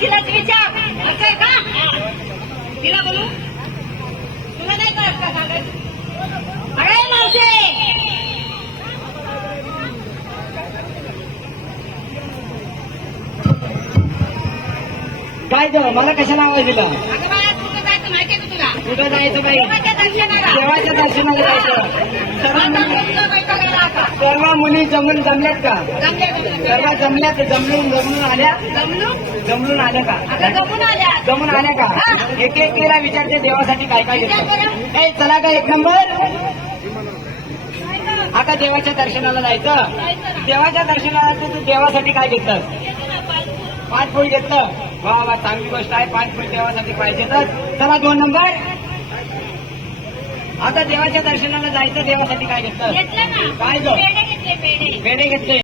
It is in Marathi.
शिलाच विचार असं का? तिला बोलू? तुला नाही कळत का कागद? अरे मावशे! काय झालं मला कशाला आवाज दिला? कुठं जायचं माहिती देवाच्या दर्शनाला. जायचं. मुली जमून जमल्यात का. सर्व जमल्यात जमलून जमून आल्या? जमलो? जमलून आल्या का? जमून आल्या. जमून आल्या का? एक एक केला विचारते देवासाठी काय काय. ए चला का एक नंबर. आता देवाच्या दर्शनाला जायचं. देवाच्या दर्शनाला तू तू देवासाठी काय घेतलं? पाच. फूट घेतलं. वा वा चांगली गोष्ट आहे. पाच फूट देवासाठी पाहिजेतच चला दोन नंबर. आता देवाच्या दर्शनाला जायचं देवासाठी काय घेतलं? काय गं? पेढे घेतले पेढे पेढे घेतले